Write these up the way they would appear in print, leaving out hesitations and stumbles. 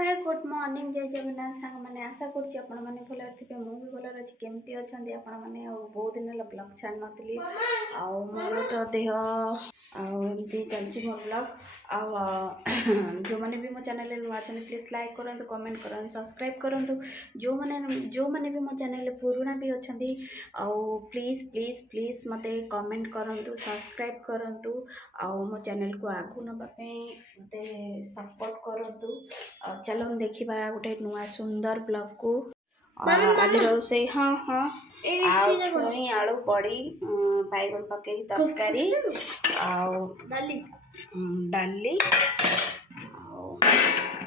Hi good morning जय जगन्नाथ सांग मैंने आशा करुँच आपने भल थे मुझे भल अच्छी केमती अच्छा आपने बहुत दिन है ब्लॉग छाड़ नी मोर तो देह आमती चलती मो ब्लॉग जो मैंने भी मो चैनल नुआ अच्छा प्लीज लाइक करूँ कमेंट करूँ सब्सक्राइब करूँ जो मैंने भी मो चैनल पुराना भी अच्छा प्लीज प्लीज प्लीज मत कमेंट करूँ सब्सक्राइब करूँ मो चैनल को आगू नापी मत सपोर्ट करूँ। चलो हम देखा गोटे नुआ सुंदर ब्लॉग को आज रोसे हाँ हाँ छुई आलू बड़ी बैगन पकई तरकारी डाली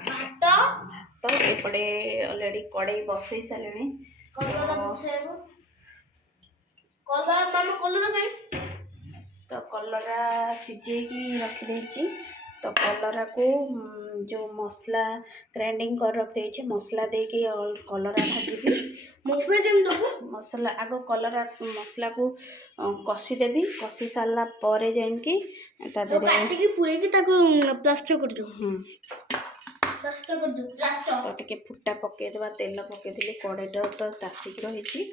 भात एपटे अलरेडी कड़े बसई सारे तो कलरा सिझे रखी तो कलरा को जो मसला ग्राइंडिंग कर रखी मसला देके कलरा भाजी मसला आग कलरा मसला को कषिदेवी कषि सारा पर जाइकी पूरे प्लास्टर कर तो टे फुटा पकईदे तेल पकईदे कड़ेटा तो तातिक रही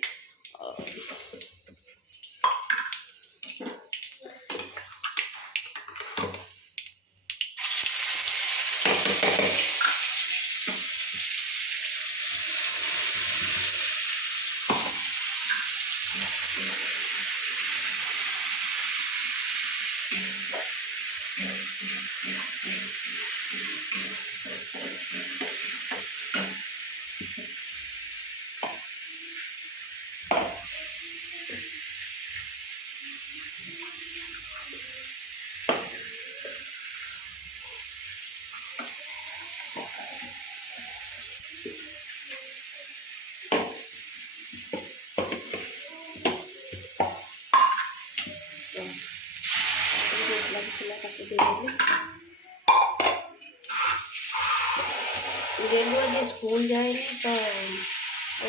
रेलवे स्कूल जाए तो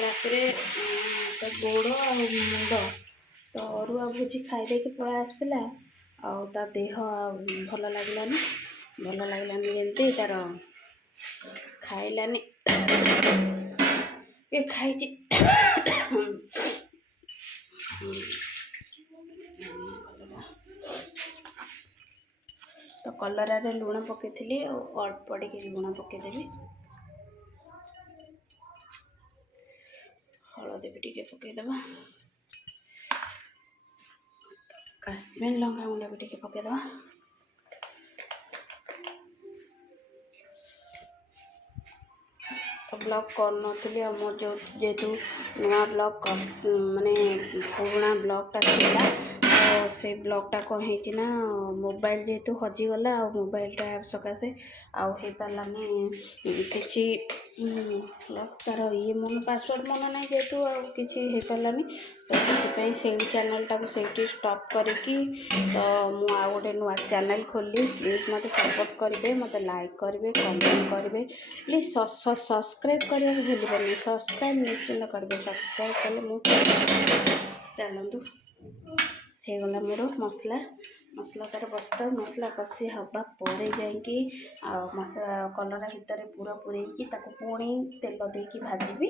रात तो गोड़ आ मुंड तो अरुआ भुजी खाईदे पड़ा आसला आ देह भल लगलानी जमी तार खाइलानी ये खाई तो कलरा रे लुण पकई अल्प टे लुण पकईदेवी हलदी भी टे पकईदे काश्मीर लंका गुंड भी टे पकईदे तो ब्लॉग कर नी मोर जो जेहेतु नुआ ब्लॉग माने पुराना ब्लॉगटा था तो से ब्लॉगटा कौन होना मोबाइल जेहेतु हजिगला मोबाइलटा सकाशे आई पारानी कि तार ये मन पासवर्ड मन ना जेहेतु कि पारानी तो से चैनलटा को से स्टॉप करके तो मुझे गोटे नुआ चैनल खोली प्लीज मत सपोर्ट करेंगे मत लाइक करेंगे कमेंट करेंगे प्लीज सब्सक्राइब करने को भूल सब्सक्राइब निश्चिंत करेंगे सब्सक्राइब कले मुझे चलतु होगला मोर मसला मसला तार बसता मसला कषि हवा पर जाकि मसला कलरा भितर पूरा पूरे पुणी तेल देकी भाजी